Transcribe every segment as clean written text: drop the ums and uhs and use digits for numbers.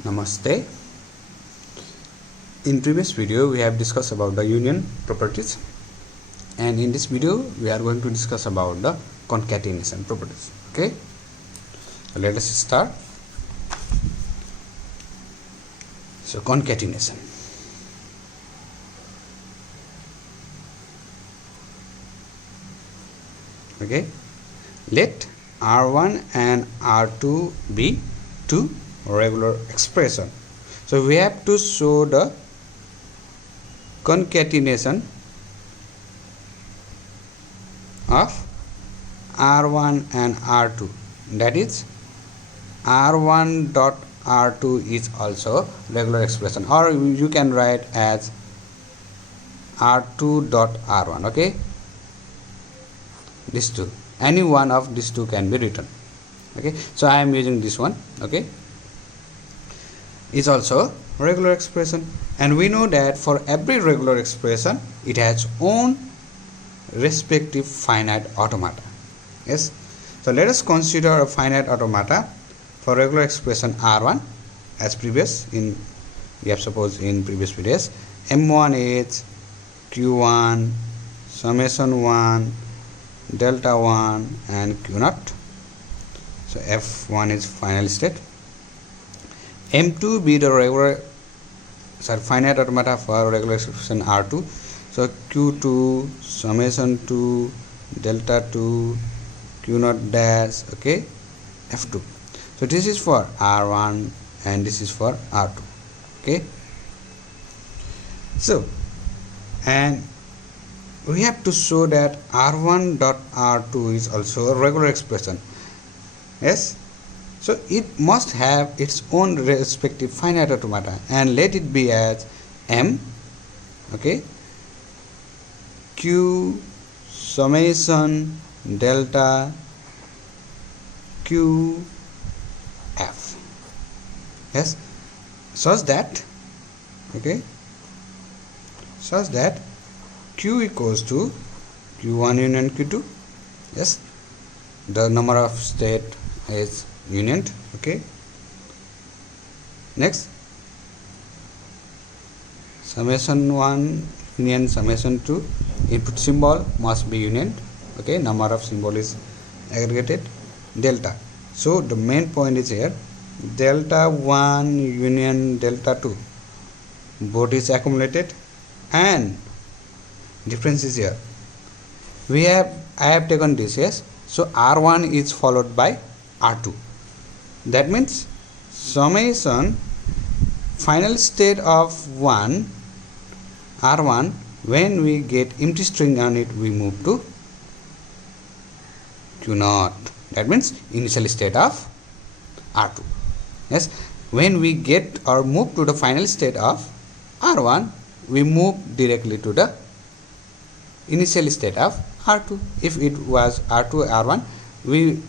Namaste. In previous video we have discussed about the union properties, and in this video we are going to discuss about the concatenation properties. Okay, so let us start. So concatenation. Okay, let R1 and R2 be two regular expression. So we have to show the concatenation of R1 and R2, that is R1 dot R2 is also regular expression, or you can write as R2 dot R1. Okay, these two, any one of these two can be written. Okay, so I am using this one. Okay, is also regular expression, and we know that for every regular expression it has own respective finite automata. Yes, so let us consider a finite automata for regular expression R1 as previous in we have supposed in previous videos. M1 is Q1 summation 1 delta 1 and Q naught. So F1 is final state. M2 be the regular finite automata for regular expression R2. So Q2 summation 2 delta 2 Q naught dash. Okay, F2. So this is for R1 and this is for R2. Okay, so and we have to show that R1 dot R2 is also a regular expression. Yes, so it must have its own respective finite automata, and let it be as M. Okay, Q summation delta Q F. Yes, such that Q equals to Q1 union Q2. Yes, the number of state is union. Okay, next summation 1 union summation 2, input symbol must be union. Okay, number of symbol is aggregated delta. So the main point is here, delta 1 union delta 2 both is accumulated, and difference is here. I have taken this. Yes, so R1 is followed by R2. That means summation final state of R1, when we get empty string on it, we move to Q naught. That means initial state of R2. Yes, when we get or move to the final state of R1, we move directly to the initial state of R2. If it was R2 R1,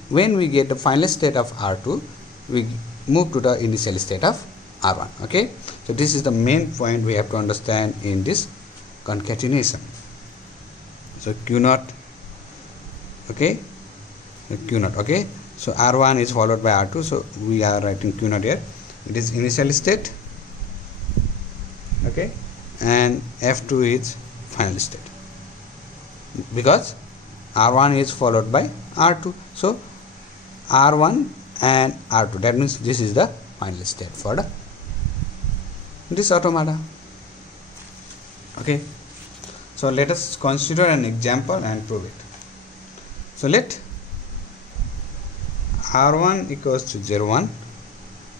when we get the final state of R2, we move to the initial state of R1. Okay, so this is the main point we have to understand in this concatenation. So Q naught. Okay, Q naught. Okay, so R1 is followed by R2, so we are writing Q naught here. It is initial state. Okay, and F2 is final state, because R1 is followed by R2. So R1 and R2, that means this is the final state for this automata. Okay, so let us consider an example and prove it. So let R1 equals to 0 1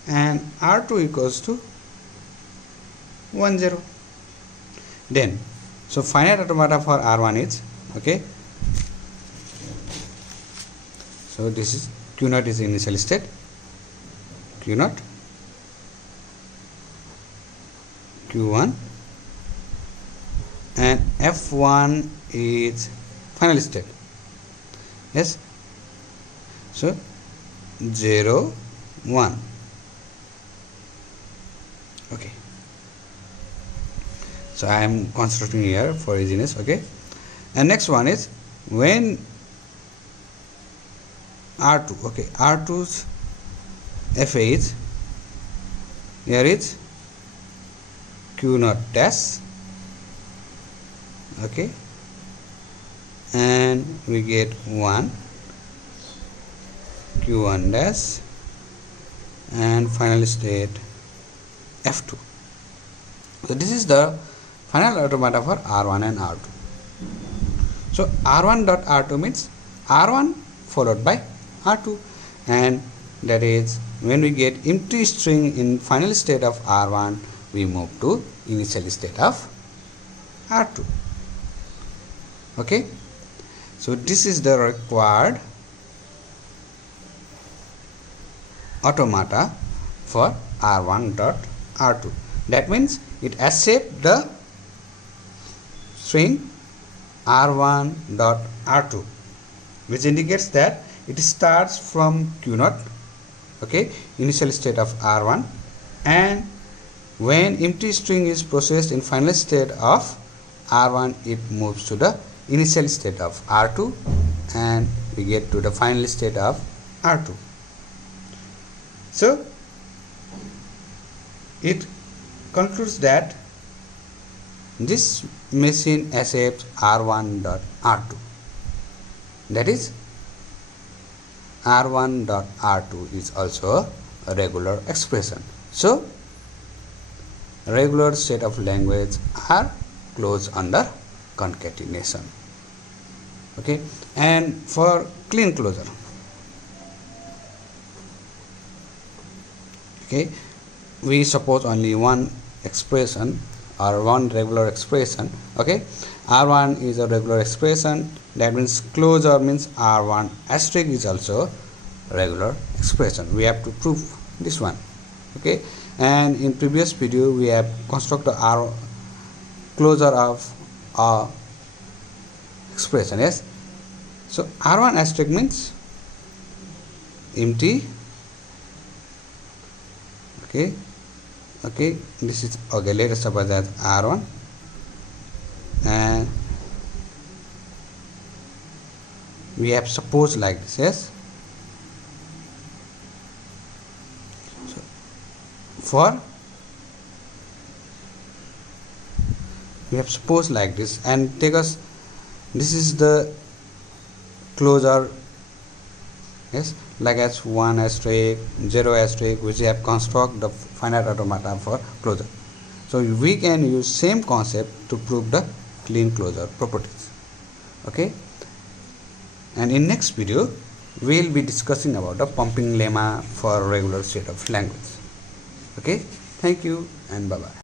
and R2 equals to 1 0. Then so finite automata for R1 is, okay, so this is Q naught is initial state, Q naught, Q1, and F1 is final state. Yes, so 0 1. Okay, so I am constructing here for easiness. Okay, and next one is when R2, okay, R2's FA is here is q naught dash, okay, and we get 1 q1 dash and final state f2. So this is the final automata for R1 and R2. So R1 dot R2 means R1 followed by R2, and that is when we get empty string in final state of R1, we move to initial state of R2. Okay, so this is the required automata for R1 dot R2. That means it accepts the string R1 dot R2, which indicates that it starts from Q naught, okay, initial state of R1, and when empty string is processed in final state of R1, it moves to the initial state of R2, and we get to the final state of R2. So it concludes that this machine accepts R1 dot R2. That is, R1 dot R2 is also a regular expression. So regular set of language are closed under concatenation. Okay, and for clean closure, okay, we suppose only one expression or one regular expression. Okay, R1 is a regular expression. That means closure means R1 asterisk is also regular expression. We have to prove this one. Okay, and in previous video we have constructed R closure of a expression. Yes, so R1 asterisk means empty. Okay, this is okay. Let us suppose that R1 and we have supposed like this. Yes, so for we have supposed like this, and take us, this is the closure. Yes, like as 1 asterisk 0 asterisk, which we have construct the finite automata for closure. So we can use same concept to prove the clean closure properties. Okay, and in next video we will be discussing about the pumping lemma for regular set of language. Okay, thank you and bye bye.